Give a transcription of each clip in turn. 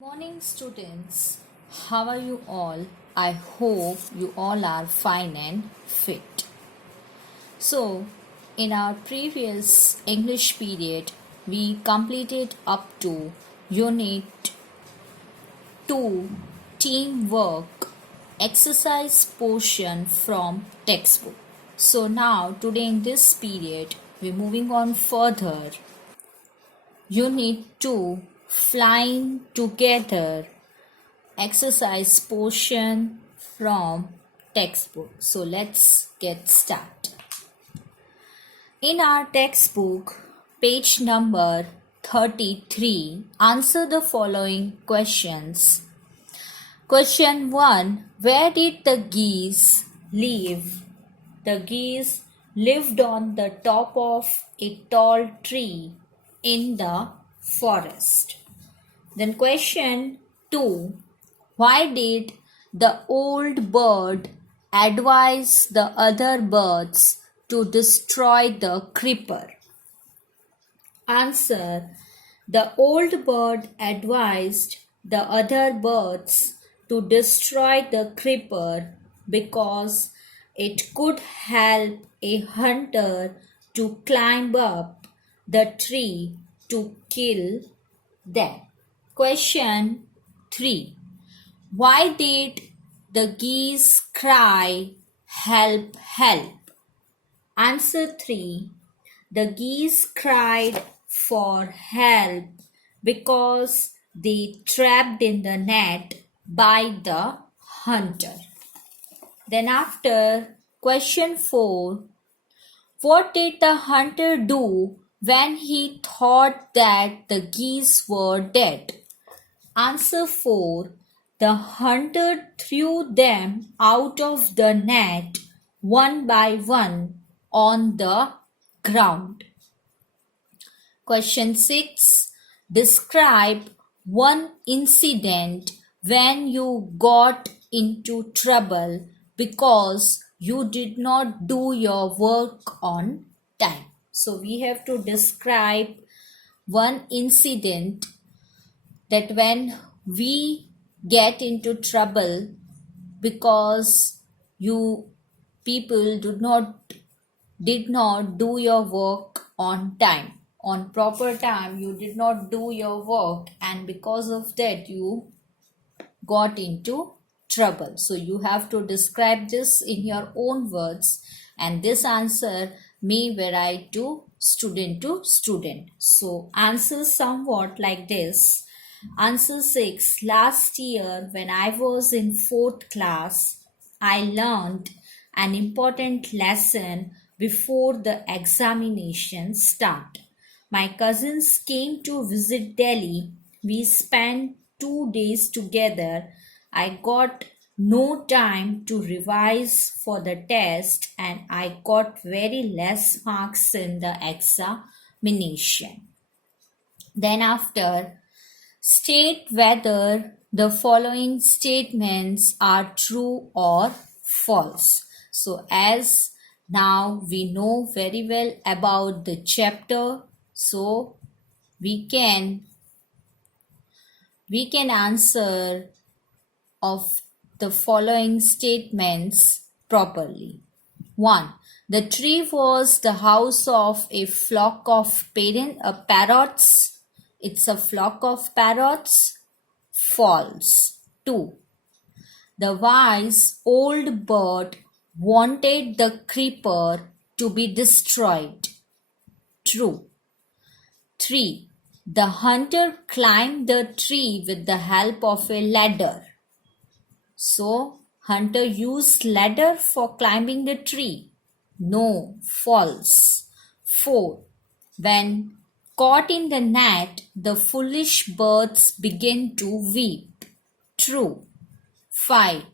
Morning students, how are you all? I hope you all are fine and fit. So, in our previous English period, we completed up to unit 2 teamwork exercise portion from textbook. So now today in this period, we're moving on further. Unit 2 flying together exercise portion from textbook. So let's get started. In our textbook, page number 33, answer the following questions. Question 1. Where did the geese live? The geese lived on the top of a tall tree in the forest. Then question 2. Why did the old bird advise the other birds to destroy the creeper? Answer. The old bird advised the other birds to destroy the creeper because it could help a hunter to climb up the tree to kill them. Question 3. Why did the geese cry, "Help, help"? Answer 3. The geese cried for help because they trapped in the net by the hunter. Then after question 4. What did the hunter do when he thought that the geese were dead? Answer 4. The hunter threw them out of the net one by one on the ground. Question 6. Describe one incident when you got into trouble because you did not do your work on time. So we have to describe one incident that when we get into trouble because you people did not do your work on time, on proper time. You did not do your work, and because of that you got into trouble. So you have to describe this in your own words, and this answer may vary to student. So answer somewhat like this. Answer 6. Last year when I was in 4th class, I learned an important lesson before the examination start. My cousins came to visit Delhi. We spent 2 days together. I got no time to revise for the test and I got very less marks in the examination. Then after, state whether the following statements are true or false. So as now we know very well about the chapter, so we can answer of the following statements properly. 1. The tree was the house of a flock of parrots. It's a flock of parrots. False. 2. The wise old bird wanted the creeper to be destroyed. True. 3. The hunter climbed the tree with the help of a ladder. So, hunter used ladder for climbing the tree. No, false. 4. When caught in the net, the foolish birds begin to weep. True. 5.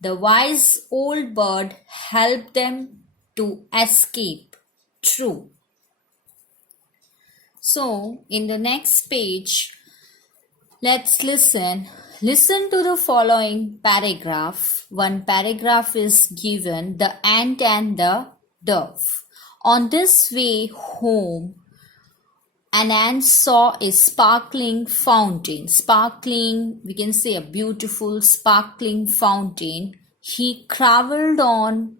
The wise old bird helped them to escape. True. So, in the next page, let's listen. Listen to the following paragraph. One paragraph is given, the ant and the dove. On this way home, an ant saw a sparkling fountain. Sparkling, we can say a beautiful sparkling fountain. He crawled on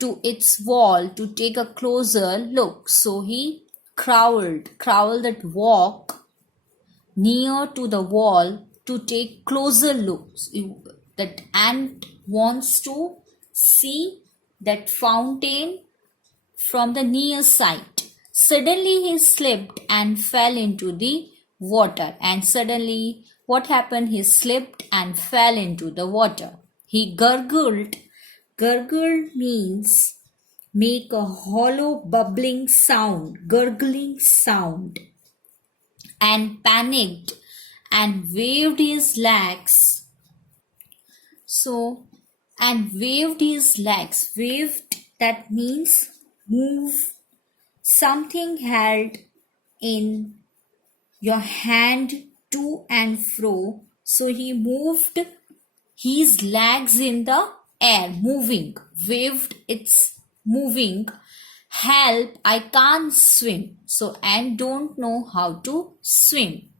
to its wall to take a closer look. So he crawled that walk near to the wall to take closer looks. That ant wants to see that fountain from the near side. Suddenly he slipped and fell into the water. And suddenly what happened? He slipped and fell into the water. He gurgled. Gurgle means make a hollow bubbling sound, gurgling sound, and panicked and waved his legs. Waved his legs. Waved, that means move something held in your hand to and fro. So he moved his legs in the air, moving. Waved, it's moving. Help, I can't swim. So ant don't know how to swim.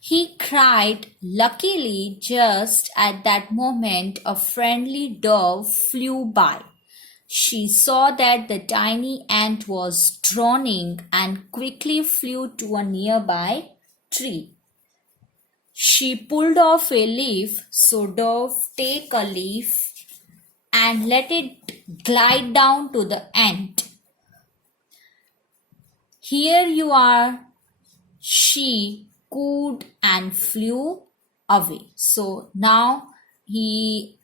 He cried. Luckily, just at that moment, a friendly dove flew by. She saw that the tiny ant was drowning and quickly flew to a nearby tree. She pulled off a leaf. So dove take a leaf and let it glide down to the ant. Here you are, she cooed and flew away. So now he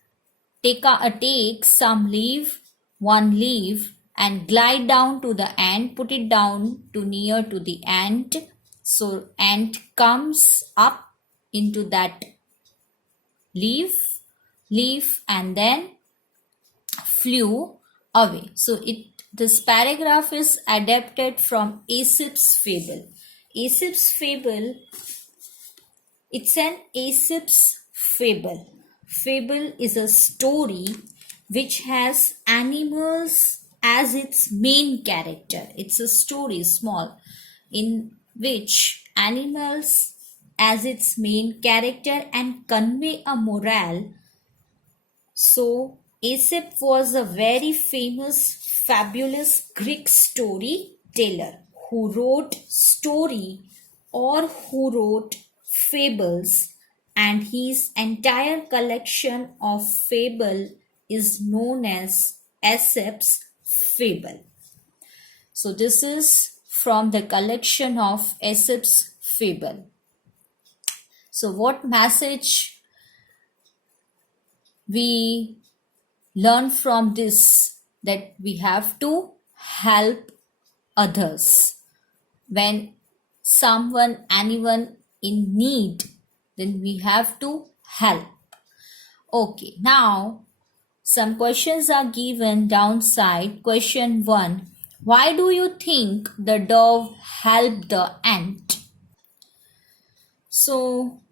takes some leaf, one leaf, and glide down to the ant, put it down to near to the ant. So ant comes up into that leaf and then flew away. So this paragraph is adapted from Aesop's fable. Aesop's fable, it's an Aesop's fable. Fable is a story which has animals as its main character. It's a story, small, in which animals as its main character and convey a morale. So Aesop was a very famous, fabulous Greek storyteller who wrote story or who wrote fables, and his entire collection of fable is known as Aesop's fable. So this is from the collection of Aesop's fable. So what message we learn from this? That we have to help others. When anyone in need, then we have to help. Okay, now some questions are given downside. Question 1. Why do you think the dove helped the ant? So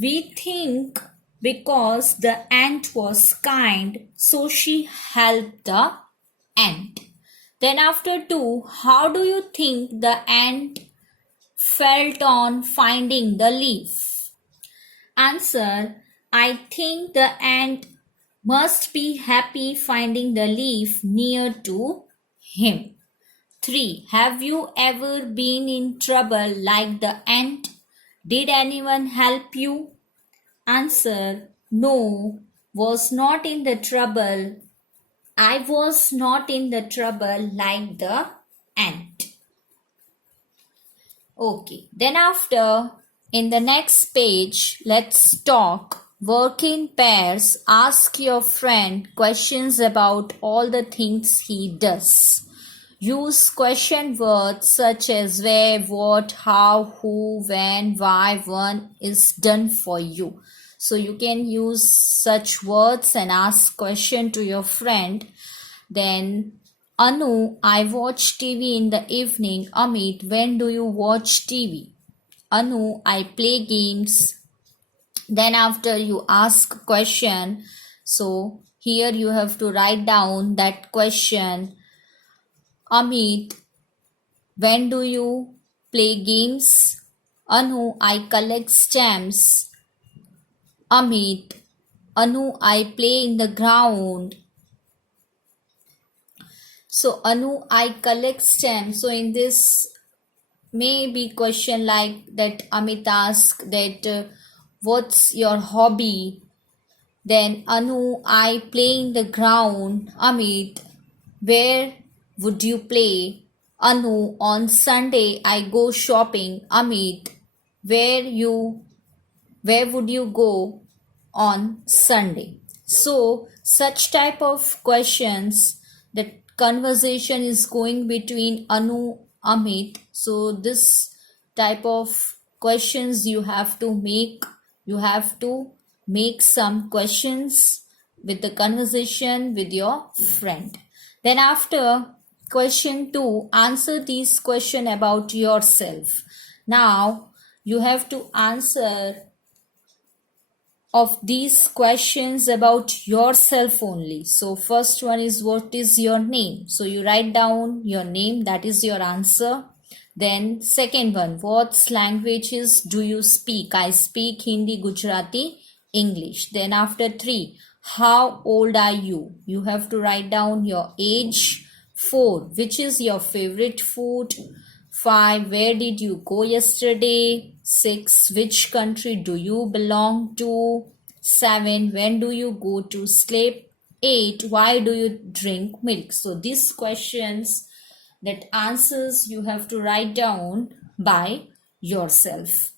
we think because the ant was kind, so she helped the ant. Then after 2, how do you think the ant felt on finding the leaf? Answer, I think the ant must be happy finding the leaf near to him. 3, have you ever been in trouble like the ant? Did anyone help you? Answer, no, was not in the trouble. I was not in the trouble like the ant. Okay, then after, in the next page, let's talk. Work in pairs. Ask your friend questions about all the things he does. Use question words such as where, what, how, who, when, why, when is done for you. So you can use such words and ask question to your friend. Then, Anu, I watch TV in the evening. Amit, when do you watch TV? Anu, I play games. Then after you ask question, so here you have to write down that question. Amit, when do you play games. Anu, I collect stamps. Amit, Anu, I play in the ground. So Anu, I collect stamps. So in this may be question like that Amit ask that what's your hobby? Then Anu, I play in the ground. Amit, where would you play? Anu, on Sunday I go shopping. Amit, where would you go on Sunday? So such type of questions, the conversation is going between Anu, Amit. So this type of questions you have to make some questions with the conversation with your friend. Then after question 2, answer these question about yourself. Now you have to answer of these questions about yourself only. So first one is, what is your name? So you write down your name, that is your answer. Then second one, what languages do you speak? I speak Hindi, Gujarati, English. Then after 3, how old are you? You have to write down your age. 4, which is your favorite food? 5, where did you go yesterday? 6, which country do you belong to? 7, when do you go to sleep? 8, why do you drink milk? So these questions, that answers you have to write down by yourself.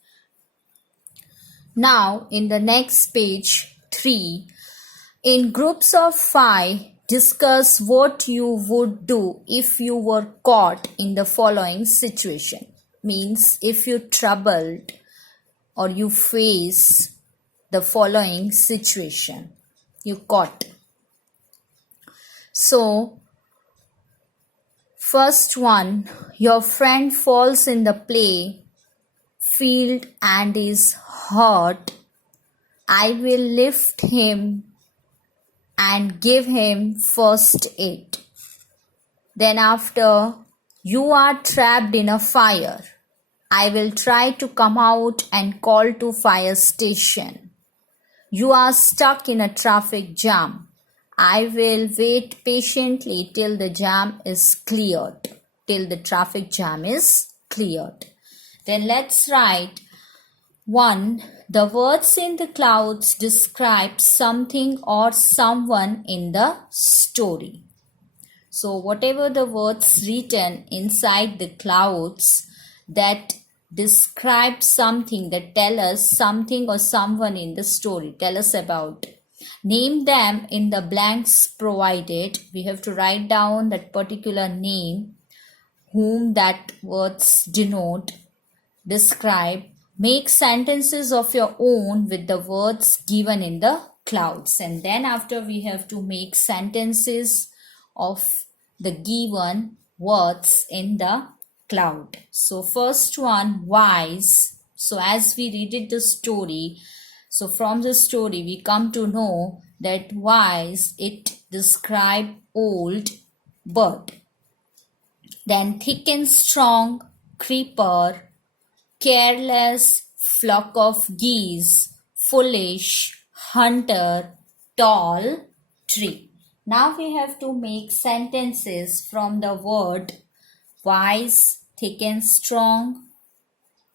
Now in the next page 3, in groups of 5, discuss what you would do if you were caught in the following situation. Means if you troubled or you face the following situation, you caught. So first one, your friend falls in the play field and is hurt. I will lift him and give him first aid. Then after, you are trapped in a fire. I will try to come out and call to fire station. You are stuck in a traffic jam. I will wait patiently till the jam is cleared. Till the traffic jam is cleared. Then let's write 1. The words in the clouds describe something or someone in the story. So whatever the words written inside the clouds that describe something, that tell us something or someone in the story, tell us about. Name them in the blanks provided. We have to write down that particular name, whom that words denote, describe. Make sentences of your own with the words given in the clouds. And then after, we have to make sentences of the given words in the cloud. So first one, wise. So as we read it the story, so from the story we come to know that wise, it describe old bird. Then thick and strong, creeper. Careless, flock of geese. Foolish, hunter. Tall, tree. Now we have to make sentences from the word wise, thick and strong,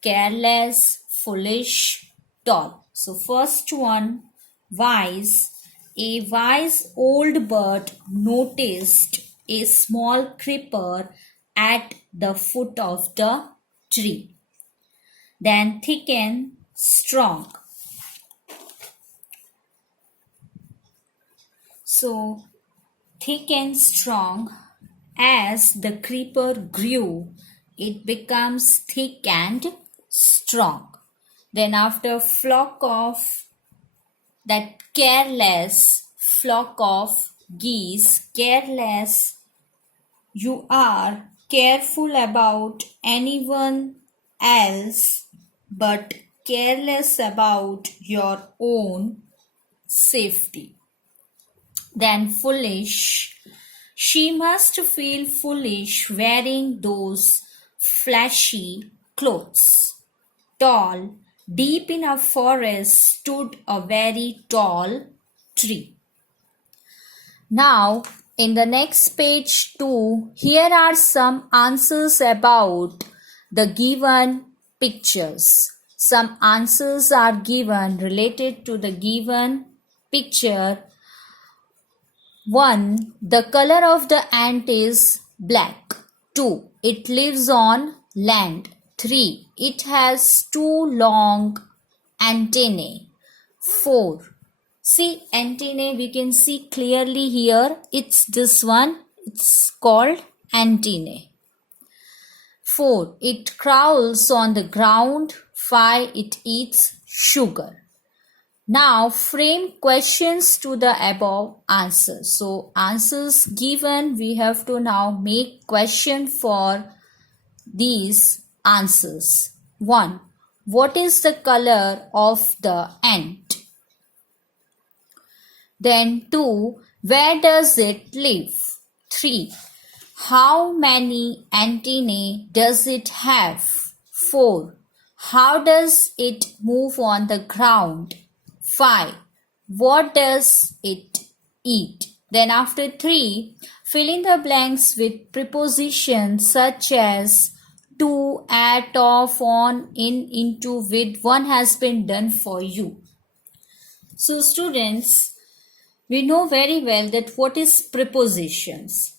careless, foolish, tall. So first one, wise. A wise old bird noticed a small creeper at the foot of the tree. Then thick and strong. So thick and strong, as the creeper grew, it becomes thick and strong. Then after, flock of, that careless, flock of geese. Careless, you are careful about anyone else but careless about your own safety. Then foolish, she must feel foolish wearing those flashy clothes. Tall, deep in a forest stood a very tall tree. Now, in the next page 2, here are some answers about the given pictures. Some answers are given related to the given picture. 1. The color of the ant is black. 2. It lives on land. 3. It has 2 long antennae. 4. See antennae, we can see clearly here. It's this one. It's called antennae. 4. It crawls on the ground. 5. It eats sugar. Now frame questions to the above answers. So answers given, we have to now make question for these answers. 1. What is the color of the ant? Then 2. Where does it live? 3. How many antennae does it have? 4. How does it move on the ground? 5. What does it eat? Then after 3, fill in the blanks with prepositions such as to, at, of, on, in, into, with. One has been done for you. So students, we know very well that what is prepositions.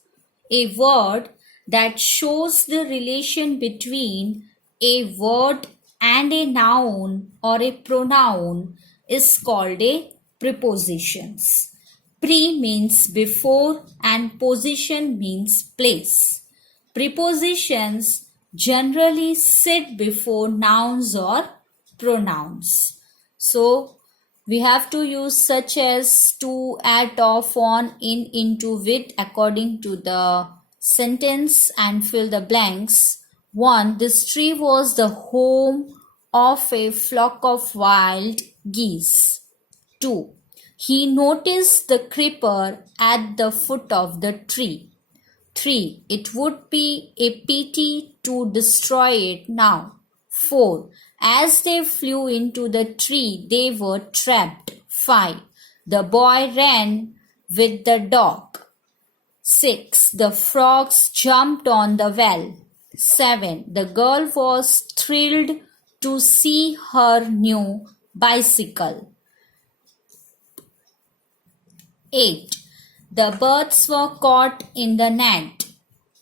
A word that shows the relation between a word and a noun or a pronoun is called a prepositions. Pre means before and position means place. Prepositions generally sit before nouns or pronouns. So we have to use such as to, at, of, on, in, into, with according to the sentence and fill the blanks. 1. This tree was the home of a flock of wild geese. 2. He noticed the creeper at the foot of the tree. 3. It would be a pity to destroy it now. 4. As they flew into the tree, they were trapped. 5. The boy ran with the dog. 6. The frogs jumped on the well. 7. The girl was thrilled to see her new bicycle. 8. The birds were caught in the net.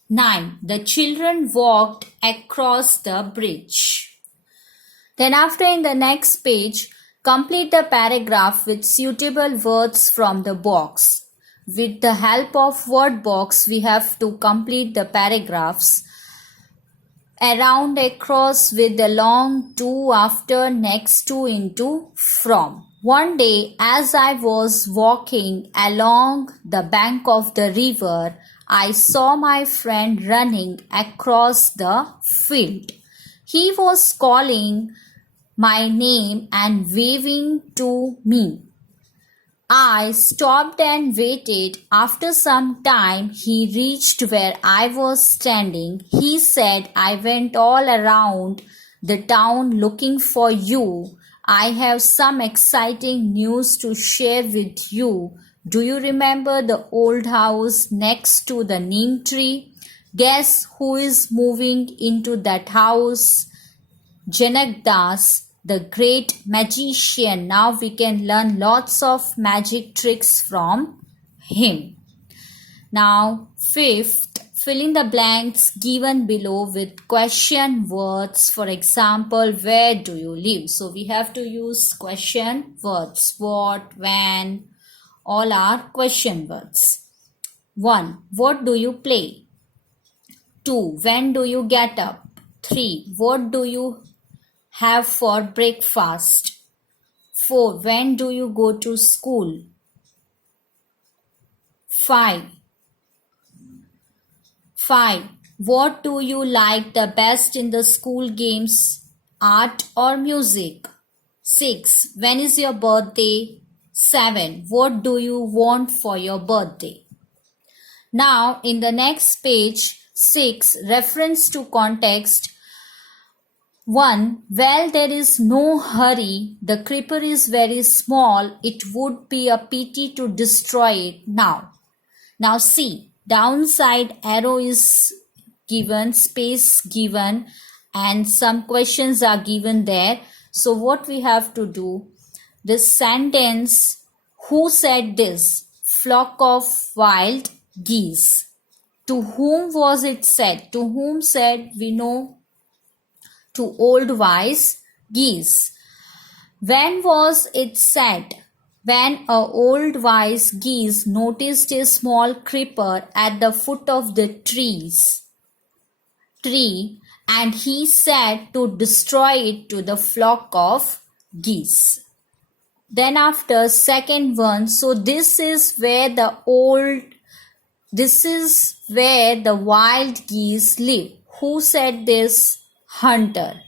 9. The children walked across the bridge. Then after in the next page, complete the paragraph with suitable words from the box. With the help of word box, we have to complete the paragraphs. Around, across, with the long to, after, next to, into, from. One day, as I was walking along the bank of the river, I saw my friend running across the field. He was calling my name and waving to me. I stopped and waited. After some time, he reached where I was standing. He said, I went all around the town looking for you. I have some exciting news to share with you. Do you remember the old house next to the neem tree? Guess who is moving into that house? Janak Das, the great magician. Now we can learn lots of magic tricks from him. Now, 5th, fill in the blanks given below with question words. For example, where do you live? So we have to use question words. What, when, all are question words. 1. What do you play? 2. When do you get up? 3. What do you have for breakfast? 4. When do you go to school? 5. What do you like the best in the school games, art or music? 6. When is your birthday? 7. What do you want for your birthday? Now, in the next page, 6, reference to context. 1. Well, there is no hurry. The creeper is very small. It would be a pity to destroy it now. Now see, downside arrow is given, space given, and some questions are given there. So what we have to do, this sentence, who said this? Flock of wild geese. To whom was it said? To whom said? We know, to old wise geese. When was it said? When a old wise geese noticed a small creeper at the foot of the tree, and he said to destroy it to the flock of geese. Then after second one, so this is where the wild geese live. Who said this? Hunter.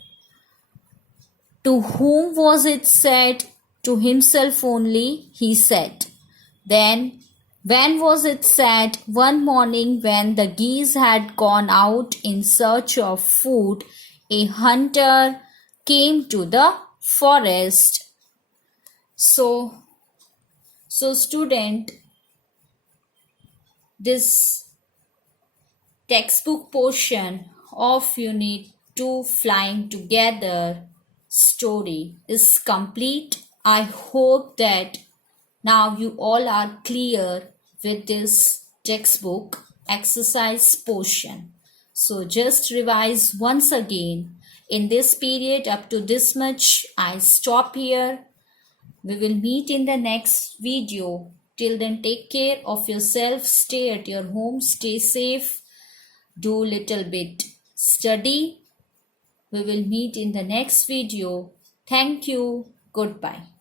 To whom was it said? To himself only, he said. Then, when was it said? One morning when the geese had gone out in search of food, a hunter came to the forest. So student, this textbook portion of Unit 2 Flying Together story is complete. I hope that now you all are clear with this textbook exercise portion. So just revise once again. In this period up to this much, I stop here. We will meet in the next video. Till then, take care of yourself. Stay at your home. Stay safe. Do little bit study. We will meet in the next video. Thank you. Goodbye.